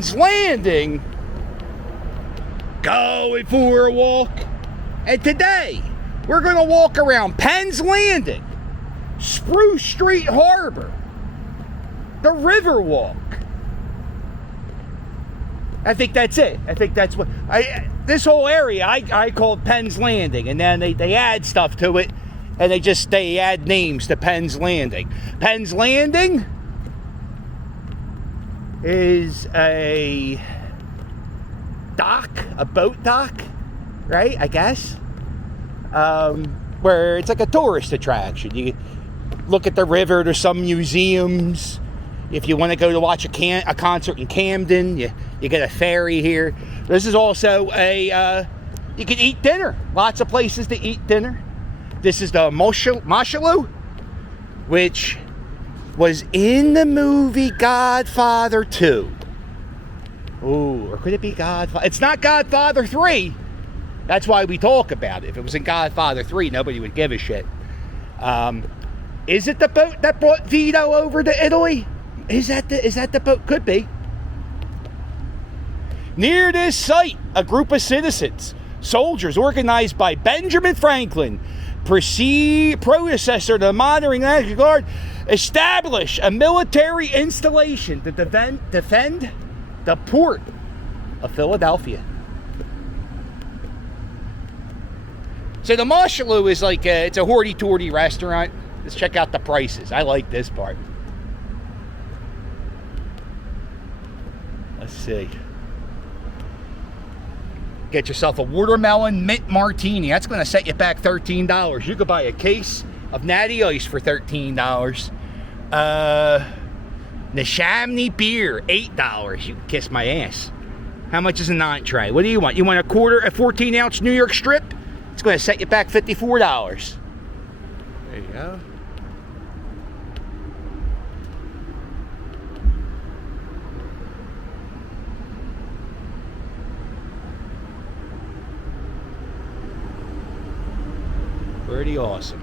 Penn's Landing, going for a walk. And today, we're going to walk around Penn's Landing, Spruce Street Harbor, the River Walk. I think that's it. I think that's what this whole area I called Penn's Landing, and then they add stuff to it, and they add names to Penn's Landing. Penn's Landing is a dock, a boat dock, right? I guess, where it's like a tourist attraction. You look at the river. There's some museums. If you want to go to watch a concert in Camden, you get a ferry here. This is also you can eat dinner. Lots of places to eat dinner. This is the Moshaloo, which was in the movie Godfather 2. Ooh, or could it be Godfather? It's not Godfather 3. That's why we talk about it. If it was in Godfather 3, nobody would give a shit. Is it the boat that brought Vito over to Italy? Is that the boat? Could be. Near this site, a group of citizens, soldiers organized by Benjamin Franklin, predecessor to the modern National Guard, establish a military installation to defend the port of Philadelphia. So the Moshaloo is like it's a hoity-toity restaurant. Let's check out the prices. I like this part. Let's see. Get yourself a watermelon mint martini. That's going to set you back $13. You could buy a case of Natty Ice for $13. Neshaminy beer, $8. You can kiss my ass. How much is an entree? What do you want? You want a 14-ounce New York strip? It's going to set you back $54. There you go. Pretty awesome.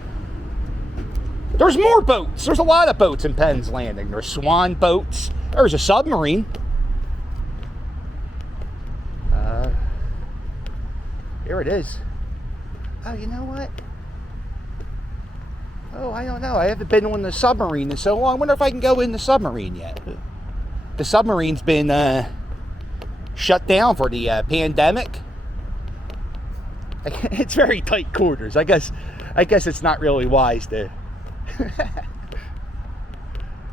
There's more boats. There's a lot of boats in Penn's Landing. There's Swan Boats. There's a submarine. Here it is. Oh, you know what? Oh, I don't know. I haven't been on the submarine in so long. I wonder if I can go in the submarine yet. The submarine's been shut down for the pandemic. It's very tight quarters. I guess it's not really wise to.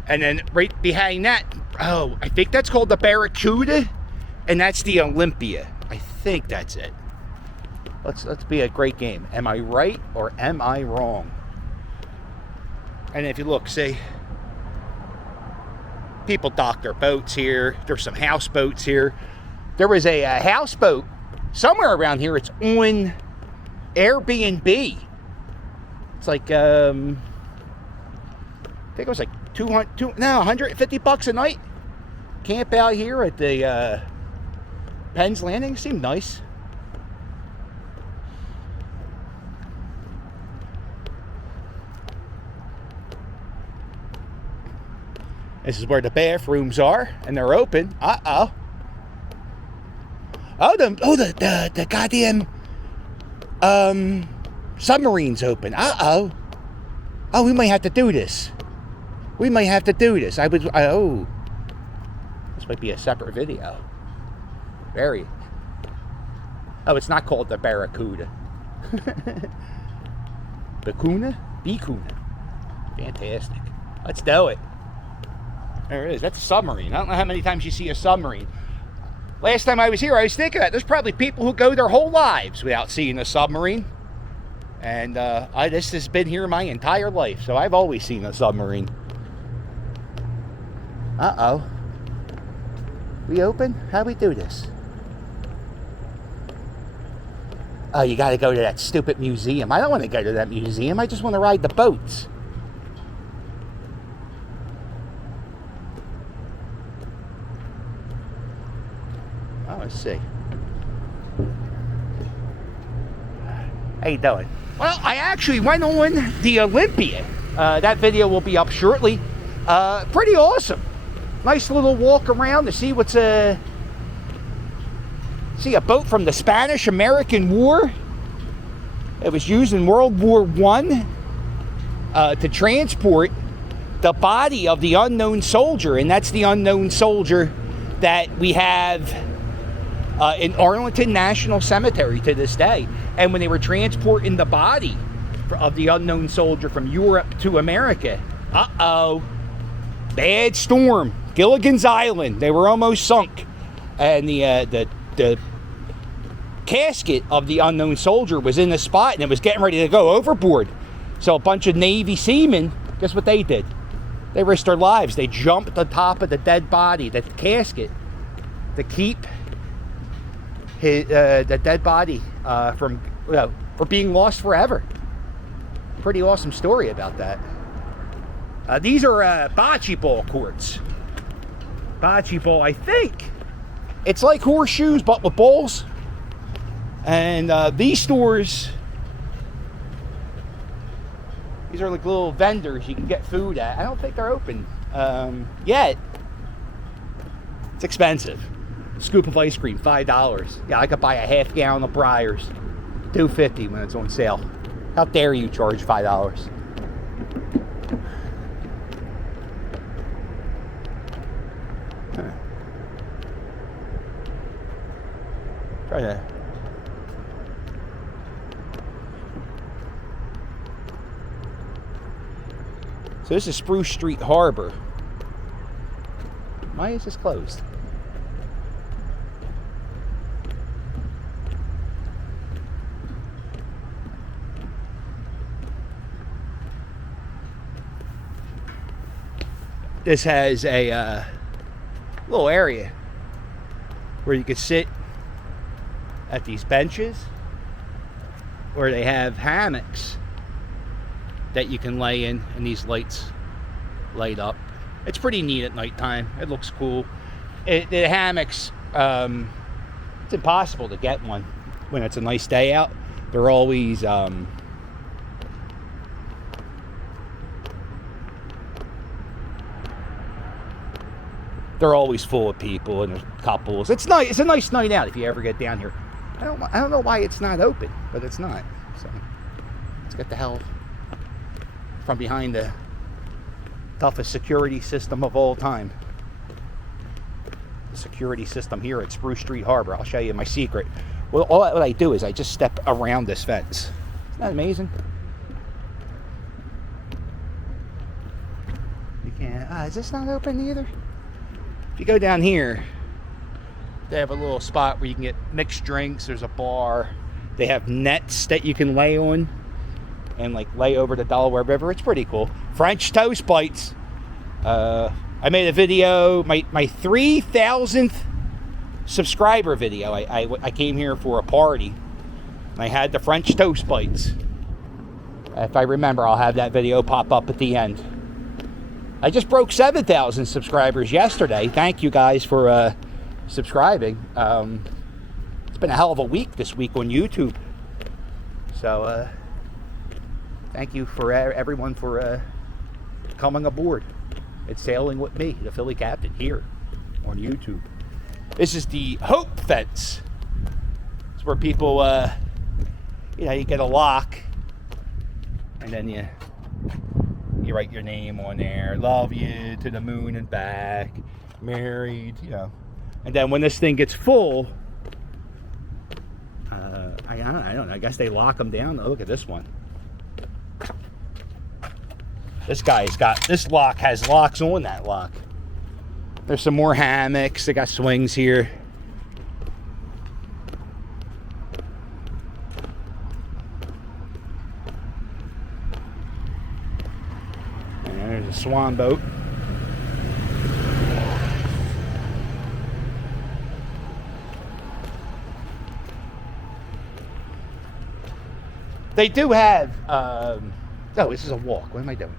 And then right behind that, oh, I think that's called the Barracuda, and that's the Olympia. I think that's it. Let's be a great game. Am I right or am I wrong? And if you look, see, people dock their boats here. There's some houseboats here. There was a houseboat somewhere around here. It's on Airbnb. It's like I think it was like $150 a night. Camp out here at the Penn's Landing. Seemed nice. This is where the bathrooms are, and they're open. Uh-oh. The goddamn submarine's open. Uh-oh. Oh, we might have to do this. This might be a separate video. Very. Oh, it's not called the Barracuda. Bacuna? Fantastic. Let's do it. There it is. That's a submarine. I don't know how many times you see a submarine. Last time I was here, I was thinking that there's probably people who go their whole lives without seeing a submarine. And this has been here my entire life, so I've always seen a submarine. Uh-oh. We open? How do we do this? Oh, you got to go to that stupid museum. I don't want to go to that museum. I just want to ride the boats. Oh, let's see. How you doing? Well, I actually went on the Olympia. That video will be up shortly. Pretty awesome. Nice little walk around to see what's See, a boat from the Spanish-American War. It was used in World War I to transport the body of the unknown soldier, and that's the unknown soldier that we have in Arlington National Cemetery to this day. And when they were transporting the body of the unknown soldier from Europe to America, bad storm, Gilligan's Island, they were almost sunk, and the casket of the unknown soldier was in the spot, and it was getting ready to go overboard. So a bunch of Navy seamen, guess what they did? They risked their lives. They jumped on top of the dead body, the casket, to keep the dead body from being lost forever. Pretty awesome story about that. These are bocce ball courts. Bocce ball, I think it's like horseshoes but with balls. And these stores, these are like little vendors you can get food at. I don't think they're open yet. It's expensive. Scoop of ice cream, $5. Yeah, I could buy a half gallon of Breyers, $2.50 when it's on sale. How dare you charge $5? Try to. So this is Spruce Street Harbor. Why is this closed? This has a little area where you could sit at these benches, or they have hammocks that you can lay in, and these lights light up. It's pretty neat at nighttime. It looks cool. The hammocks, it's impossible to get one when it's a nice day out. They're always full of people, and there's couples. It's nice. It's a nice night out if you ever get down here. I don't know why it's not open, but it's not. So let's get the hell from behind the toughest security system of all time. The security system here at Spruce Street Harbor. I'll show you my secret. Well, what I do is I just step around this fence. Isn't that amazing? You can't. Is this not open either? If you go down here, they have a little spot where you can get mixed drinks. There's a bar. They have nets that you can lay on and like lay over the Delaware River. It's pretty cool. French toast bites. I made a video, my 3,000th subscriber video. I came here for a party. I had the French toast bites. If I remember, I'll have that video pop up at the end. I just broke 7,000 subscribers yesterday. Thank you guys for subscribing. It's been a hell of a week this week on YouTube. So thank you for everyone for coming aboard and sailing with me, the Philly Captain, here on YouTube. This is the Hope Fence. It's where people, you get a lock, and then you write your name on there. Love you to the moon and back. Married, And then when this thing gets full, I don't know. I guess they lock them down. Oh, look at this one. This lock has locks on that lock. There's some more hammocks. They got swings here. And there's a Swan Boat. They do have, oh, this is a walk. What am I doing?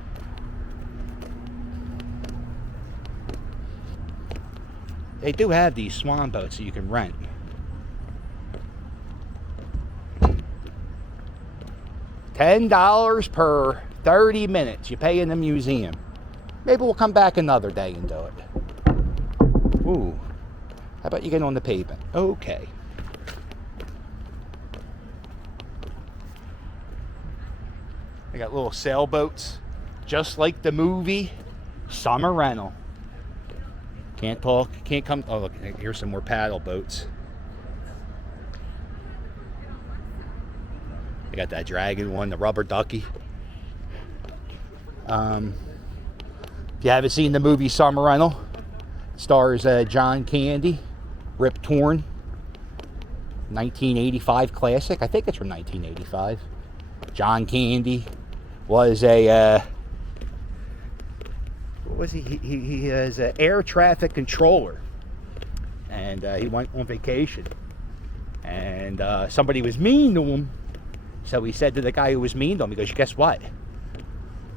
They do have these Swan Boats that you can rent. $10 per 30 minutes. You pay in the museum. Maybe we'll come back another day and do it. Ooh. How about you get on the pavement? Okay. They got little sailboats, just like the movie Summer Rental. Can't talk, can't come. Oh, look, here's some more paddle boats. They got that dragon one, the rubber ducky. If you haven't seen the movie Summer Rental, it stars John Candy, Rip Torn, 1985 classic. I think it's from 1985. John Candy was a what was he? He is an air traffic controller, and he went on vacation, and somebody was mean to him. So he said to the guy who was mean to him, he goes, "Guess what?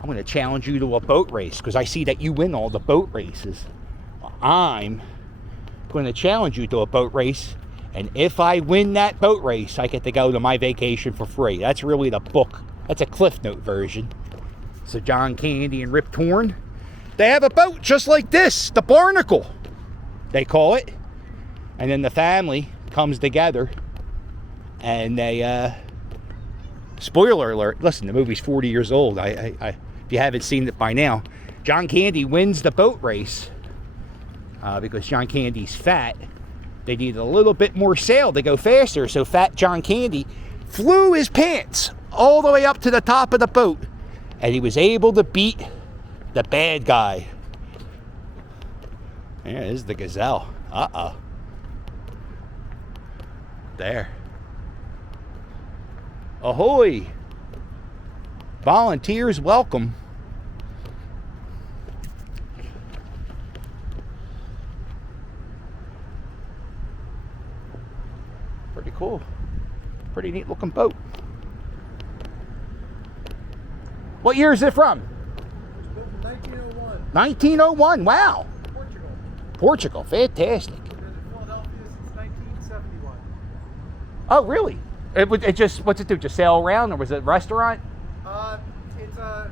I'm going to challenge you to a boat race because I see that you win all the boat races. I'm going to challenge you to a boat race, and if I win that boat race, I get to go to my vacation for free." That's really the book. That's a Cliff Note version. So John Candy and Rip Torn, they have a boat just like this, the Barnacle, they call it. And then the family comes together, and they, spoiler alert, listen, the movie's 40 years old. If you haven't seen it by now, John Candy wins the boat race because John Candy's fat. They need a little bit more sail to go faster, so fat John Candy flew his pants all the way up to the top of the boat, and he was able to beat the bad guy. Yeah, this is the Gazelle. Uh-oh. There. Ahoy! Volunteers welcome. Pretty cool. Pretty neat looking boat. What year is it from? 1901. 1901, wow. Portugal. Portugal, fantastic. Been in Philadelphia since 1971. Oh, really? It just, what's it do? Just sail around, or was it a restaurant? It's a...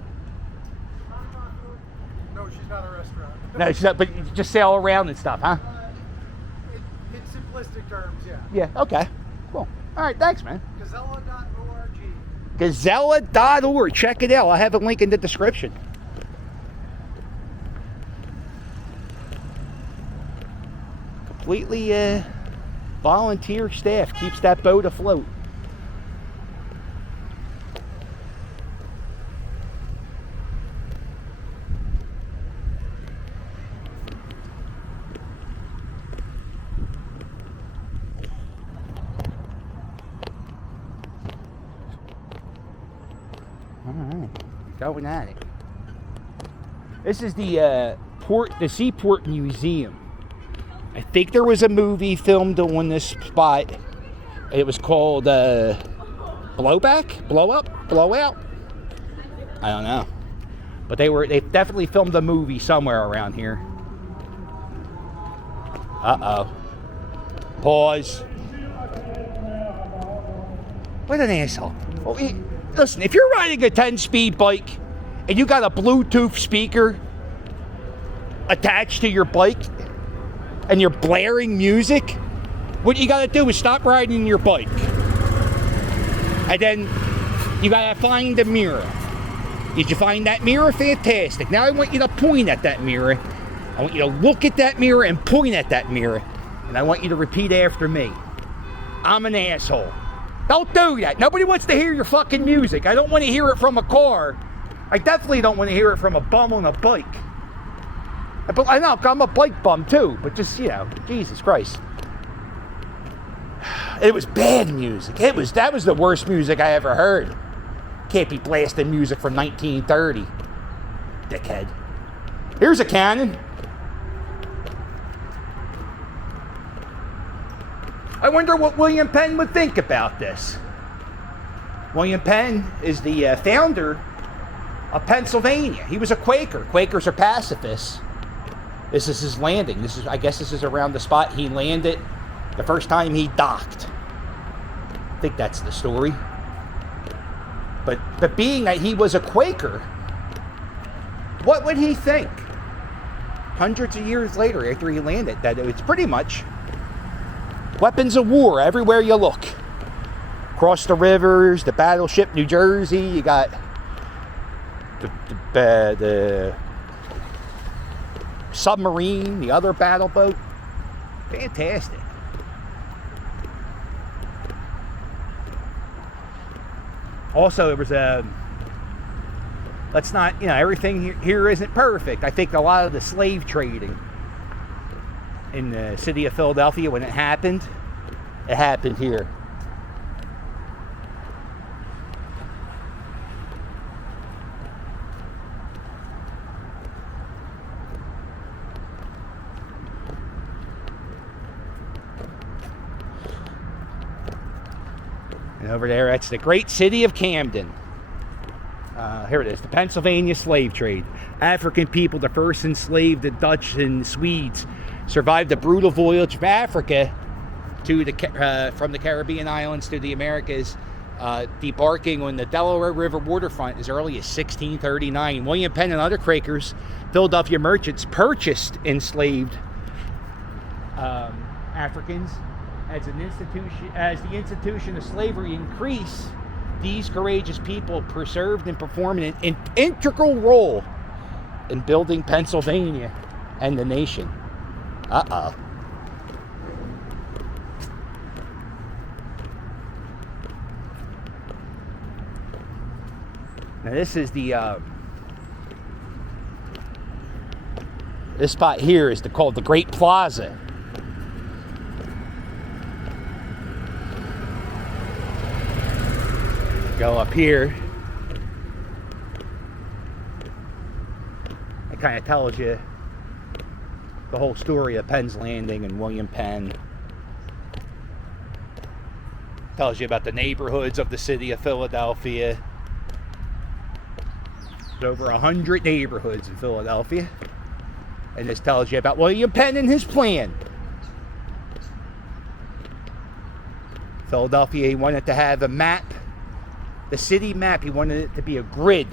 No, she's not a restaurant. No, she's not, but you just sail around and stuff, huh? In simplistic terms, yeah. Yeah, okay. Cool. All right, thanks, man. Gazella.org. Gazella.org. Check it out. I'll have a link in the description. Completely volunteer staff keeps that boat afloat. Going at it. This is the Seaport Museum. I think there was a movie filmed on this spot. It was called Blowback, Blow Up, Blowout. I don't know, but they definitely filmed a movie somewhere around here. Uh-oh. Pause. What an asshole. Well, listen, if you're riding a 10-speed bike and you got a Bluetooth speaker attached to your bike and you're blaring music, what you gotta do is stop riding your bike. And then you gotta find the mirror. Did you find that mirror? Fantastic. Now I want you to point at that mirror. I want you to look at that mirror and point at that mirror. And I want you to repeat after me. I'm an asshole. Don't do that. Nobody wants to hear your fucking music. I don't want to hear it from a car. I definitely don't want to hear it from a bum on a bike. But I know, I'm a bike bum too, but just, you know, Jesus Christ. It was bad music. That was the worst music I ever heard. Can't be blasting music from 1930. Dickhead. Here's a cannon. I wonder what William Penn would think about this. William Penn is the founder of Pennsylvania. He was a Quaker. Quakers are pacifists. This is his landing. I guess this is around the spot he landed the first time he docked. I think that's the story. But being that he was a Quaker, what would he think? Hundreds of years later after he landed, that it's pretty much weapons of war everywhere you look. Across the rivers, the battleship New Jersey, you got the Submarine, the other battle boat. Fantastic. Also, it was a... let's not, everything here isn't perfect. I think a lot of the slave trading in the city of Philadelphia, when it happened here. And over there, that's the great city of Camden. Here it is, the Pennsylvania slave trade. African people, the first enslaved the Dutch and Swedes, survived the brutal voyage of Africa to from the Caribbean islands to the Americas, debarking on the Delaware River waterfront as early as 1639. William Penn and other Quakers, Philadelphia merchants, purchased enslaved Africans. As the institution of slavery increased, these courageous people preserved and performed an integral role in building Pennsylvania and the nation. Now this is the this spot here is called the Great Plaza. Go up here. It kind of tells you the whole story of Penn's Landing and William Penn. Tells you about the neighborhoods of the city of Philadelphia. There's over 100 neighborhoods in Philadelphia. And this tells you about William Penn and his plan. Philadelphia, he wanted to have a map. The city map, he wanted it to be a grid.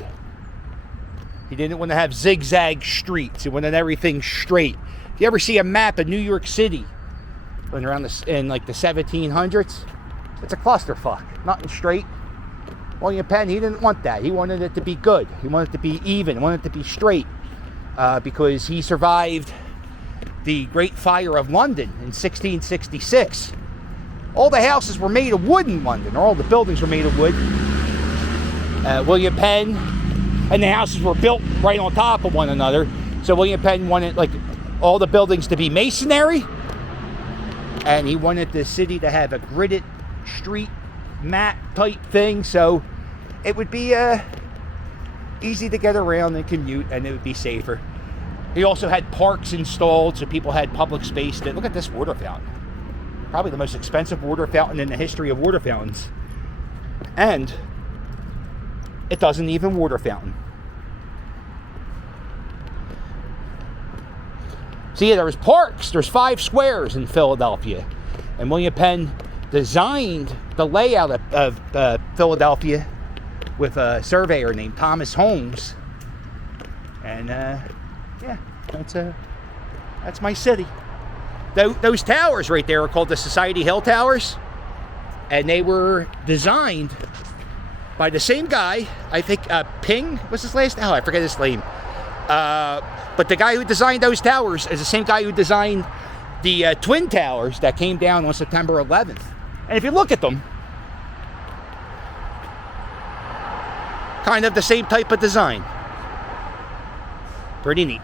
He didn't want to have zigzag streets. He wanted everything straight. If you ever see a map of New York City when around in like the 1700s, it's a clusterfuck. Nothing straight. William Penn, he didn't want that. He wanted it to be good. He wanted it to be even. He wanted it to be straight. Because he survived the Great Fire of London in 1666. All the houses were made of wood in London. All the buildings were made of wood. William Penn, and the houses were built right on top of one another. So William Penn wanted like all the buildings to be masonry, and he wanted the city to have a gridded street map type thing, so it would be easy to get around and commute, and it would be safer. He also had parks installed, so people had public space. Look at this water fountain. Probably the most expensive water fountain in the history of water fountains. And it doesn't even water fountain. See, there's parks. There's 5 squares in Philadelphia. And William Penn designed the layout of Philadelphia with a surveyor named Thomas Holmes. And yeah, that's my city. Those towers right there are called the Society Hill Towers, and they were designed by the same guy. I think Ping was his last. I forget his name. But the guy who designed those towers is the same guy who designed the Twin Towers that came down on September 11th. And if you look at them, kind of the same type of design. Pretty neat.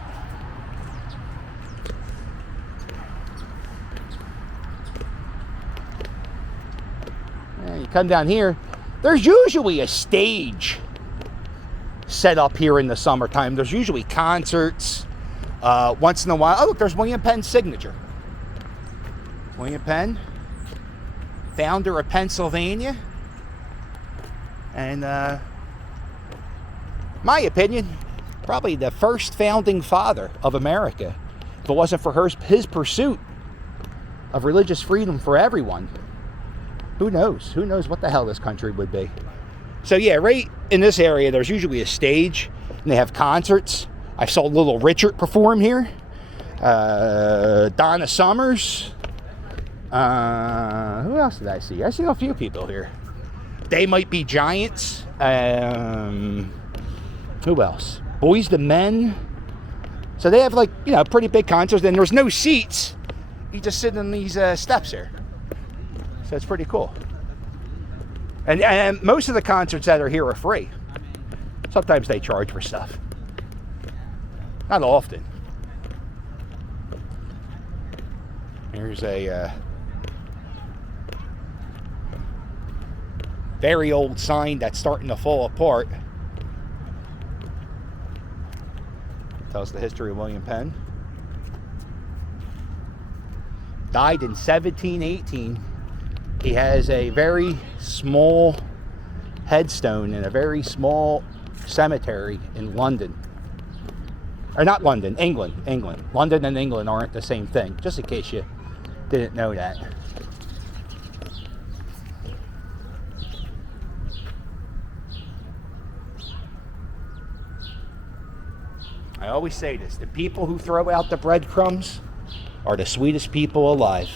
You come down here, there's usually a stage set up here in the summertime. There's usually concerts once in a while. Oh, look, there's William Penn's signature. William Penn, founder of Pennsylvania. And my opinion, probably the first founding father of America. If it wasn't for his pursuit of religious freedom for everyone, who knows? Who knows what the hell this country would be? So yeah, right in this area, there's usually a stage, and they have concerts. I saw Little Richard perform here. Donna Summers. Who else did I see? I see a few people here. They Might Be Giants. Who else? Boys to Men. So they have like, you know, pretty big concerts, and there's no seats. You just sit on these steps here. So it's pretty cool. And most of the concerts that are here are free. Sometimes they charge for stuff. Not often. Here's a very old sign that's starting to fall apart. Tells the history of William Penn. Died in 1718. He has a very small headstone in a very small cemetery in London. Or not London, England. London and England aren't the same thing, just in case you didn't know that. I always say this, the people who throw out the breadcrumbs are the sweetest people alive.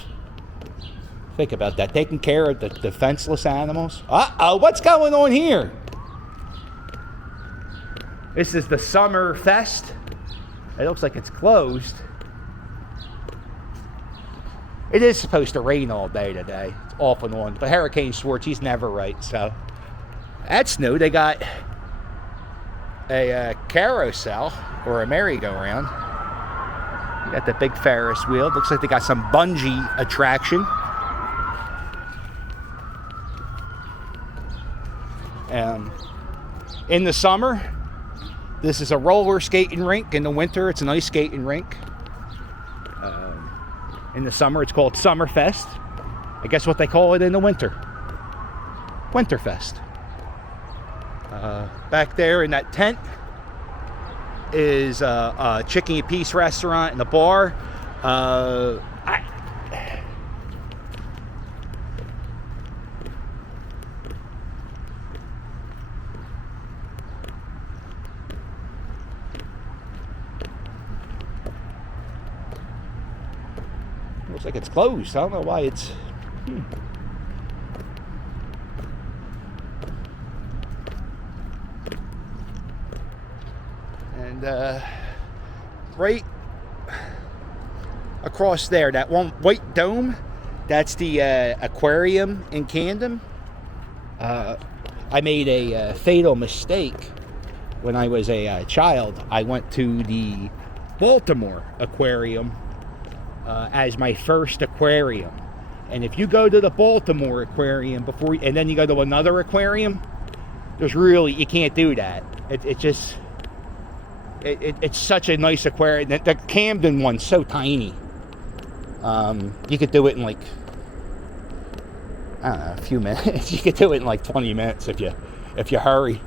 Think about that, taking care of the defenseless animals. Uh-oh, what's going on here? This is the Summer Fest. It looks like it's closed. It is supposed to rain all day today. It's off and on. But Hurricane Schwartz, he's never right, so. That's new. They got a carousel, or a merry-go-round. You got the big Ferris wheel. Looks like they got some bungee attraction. In the summer, this is a roller skating rink. In the winter, it's an ice skating rink. In the summer, it's called Summerfest. I guess what they call it in the winter. Winterfest. Back there in that tent is a Chicken and Peace restaurant and a bar. Looks like it's closed. I don't know why it's... And right across there, that one white dome, that's the aquarium in Camden. I made a fatal mistake when I was a child. I went to the Baltimore Aquarium as my first aquarium. And if you go to the Baltimore Aquarium and then you go to another aquarium, you can't do that. It's such a nice aquarium. The Camden one's so tiny. You could do it in like, I don't know, a few minutes. You could do it in like 20 minutes if you hurry.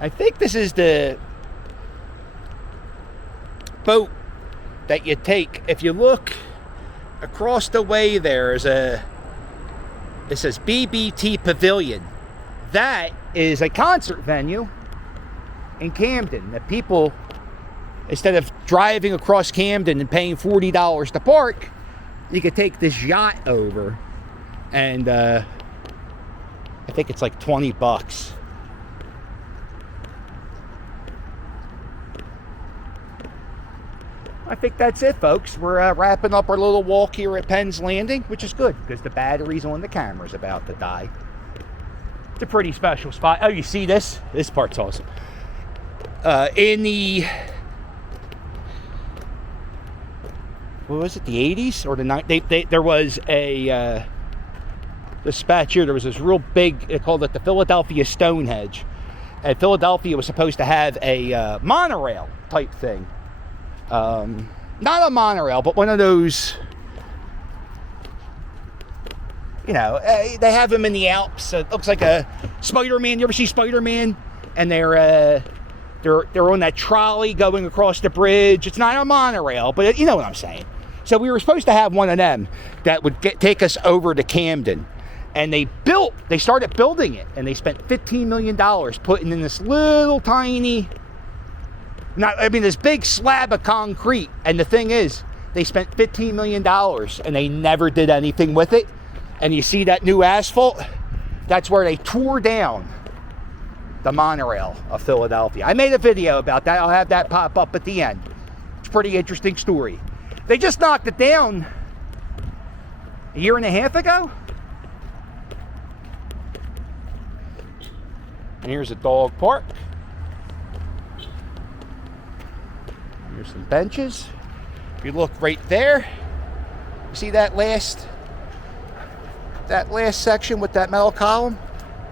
I think this is the boat that you take. If you look across the way, it says BBT Pavilion. That is a concert venue in Camden that people, instead of driving across Camden and paying $40 to park, you could take this yacht over, and I think it's like $20. I think that's it, folks. We're wrapping up our little walk here at Penn's Landing, which is good because the batteries on the camera's about to die. It's a pretty special spot. Oh, you see this? This part's awesome. In the, what was it, the 80s or the 90s? There was a dispatch here. There was this real big, they called it the Philadelphia Stonehenge. And Philadelphia was supposed to have a monorail type thing. Not a monorail, but one of those, you know, they have them in the Alps. It looks like a Spider-Man. You ever see Spider-Man? And they're on that trolley going across the bridge. It's not a monorail, but you know what I'm saying. So we were supposed to have one of them that would take us over to Camden. And they started building it, and they spent $15 million putting in this little tiny, this big slab of concrete. And the thing is, they spent $15 million and they never did anything with it. And you see that new asphalt? That's where they tore down the monorail of Philadelphia. I made a video about that. I'll have that pop up at the end. It's a pretty interesting story. They just knocked it down a year and a half ago. And here's a dog park. Here's some benches. If you look right there, you see that last section with that metal column?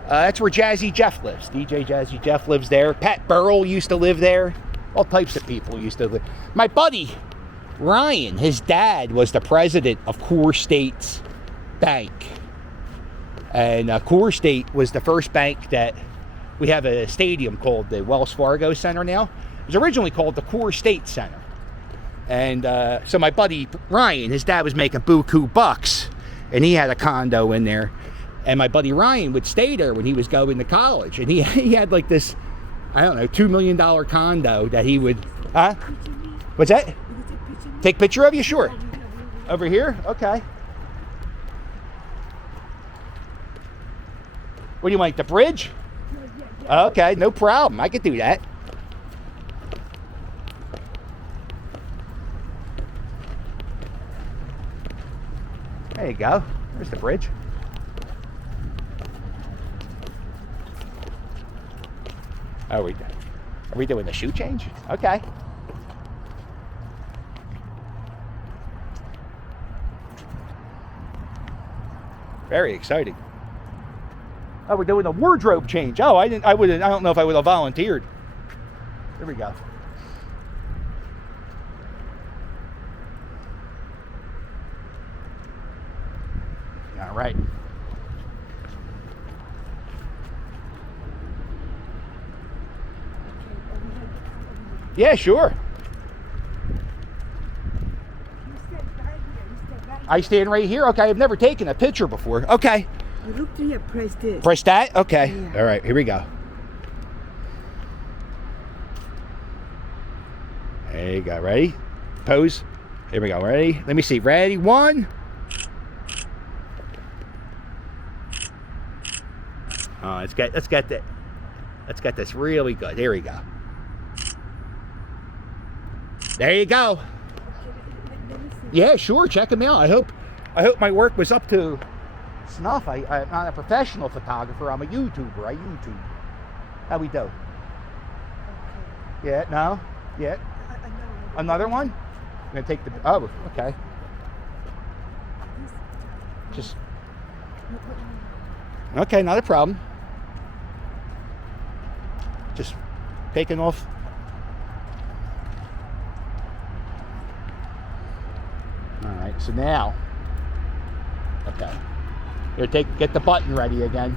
That's where Jazzy Jeff lives. DJ Jazzy Jeff lives there. Pat Burrell used to live there. All types of people used to live. My buddy Ryan, his dad was the president of Core State's bank. And Core State was the first bank that we have a stadium called the Wells Fargo Center now. It was originally called the Core State Center. And so my buddy Ryan, his dad was making buku bucks, and he had a condo in there. And my buddy Ryan would stay there when he was going to college. And he had like this, I don't know, $2 million condo that he would, huh? What's that? Take a picture of you? Sure. Over here? Okay. What do you want, the bridge? Okay, no problem. I could do that. There you go. There's the bridge. Oh, are we doing the shoe change? Okay. Very exciting. Oh, we're doing a wardrobe change. Oh, I don't know if I would have volunteered. There we go. All right. Yeah, sure. I stand right here. Okay, I've never taken a picture before. Okay. You look to your press this. Press that? Okay. Yeah. All right, here we go. There you go. Ready? Pose. Here we go. Ready? Let me see. Ready? 1. Oh, let's get this really good. Here we go. There you go. Yeah, sure. Check them out. I hope my work was up to snuff. I'm not a professional photographer. I'm a YouTuber. I YouTube. How we do? Yeah. No. Yeah. Another one. I'm gonna take the. Oh, okay. Just. Okay, not a problem. Just taking off. All right, so now, okay, here, get the button ready again.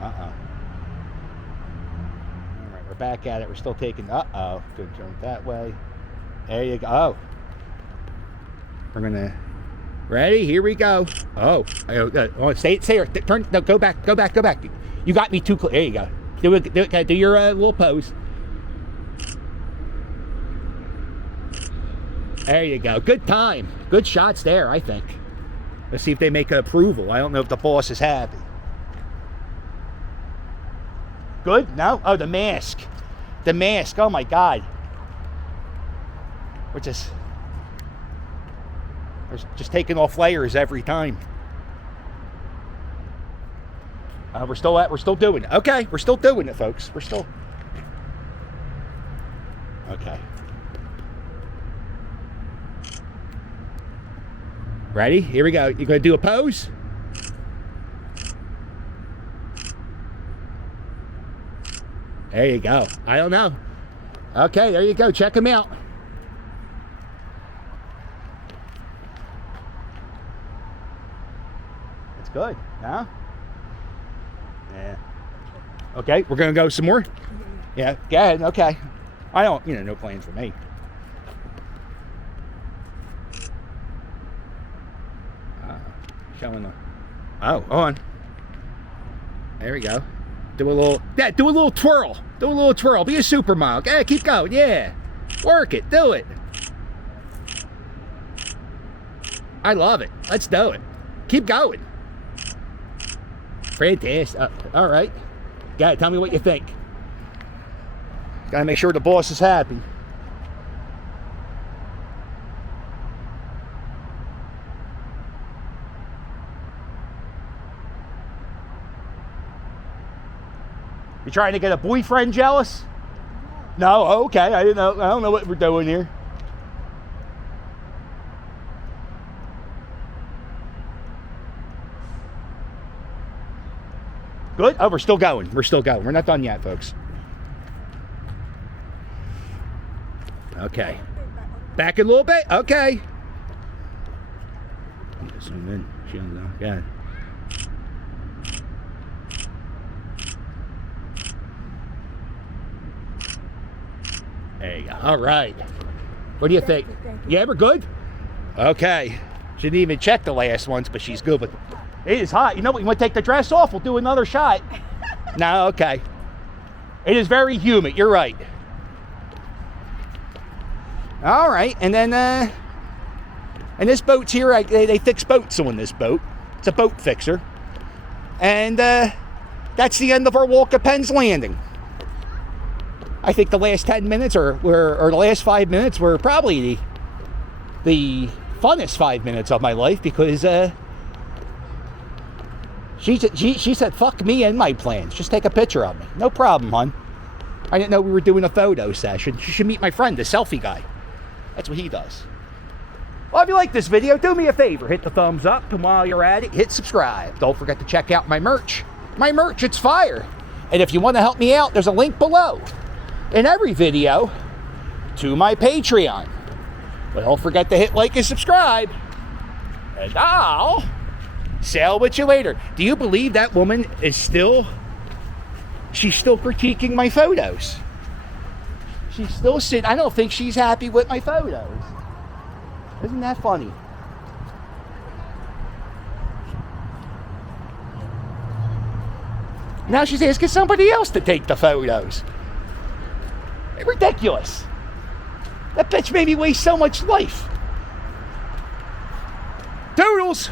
All right, we're back at it. We're still taking. Good, turn it that way. There you go. Oh, we're gonna. Ready? Here we go. Oh, stay here. Turn. No, go back. You got me too close. There you go. Do your little pose. There you go. Good time. Good shots there, I think. Let's see if they make an approval. I don't know if the boss is happy. Good? No? Oh, the mask. The mask. Oh, my God. We're just taking off layers every time. We're still doing it. Okay, we're still doing it, folks. We're still. Okay. Ready? Here we go. You gonna do a pose? There you go. I don't know. Okay, there you go. Check them out. It's good, huh? Yeah. Okay, we're gonna go some more? Yeah, go ahead. Okay. I don't, no plans for me. Showing the. Oh, on. There we go. Do a little twirl. Do a little twirl. Be a supermodel. Yeah, keep going. Yeah. Work it. Do it. I love it. Let's do it. Keep going. Fantastic. All right. Got it. Tell me what you think. Gotta make sure the boss is happy. You trying to get a boyfriend jealous? No? Okay. I don't know what we're doing here. Good? Oh, we're still going. We're still going. We're not done yet, folks. Okay. Back a little bit? Okay. Zoom in. She don't know. Yeah. There you go. All right. What do you think? Yeah, we're good? Okay. She didn't even check the last ones, but she's good with it. It is hot. You know what? You want to take the dress off? We'll do another shot. No, okay. It is very humid. You're right. All right. And then, and this boat's here. They fix boats on this boat. It's a boat fixer. And that's the end of our walk at Penn's Landing. I think the last 10 minutes or the last 5 minutes were probably the funnest 5 minutes of my life because she said, fuck me and my plans. Just take a picture of me. No problem, hon. I didn't know we were doing a photo session. You should meet my friend, the selfie guy. That's what he does. Well, if you like this video, do me a favor. Hit the thumbs up. And while you're at it, hit subscribe. Don't forget to check out my merch. My merch, it's fire. And if you want to help me out, there's a link below in every video to my Patreon. But don't forget to hit like and subscribe. And I'll sail with you later. Do you believe that woman is she's still critiquing my photos? She's still sitting. I don't think she's happy with my photos. Isn't that funny? Now she's asking somebody else to take the photos. Ridiculous. That bitch made me waste so much life. Toodles!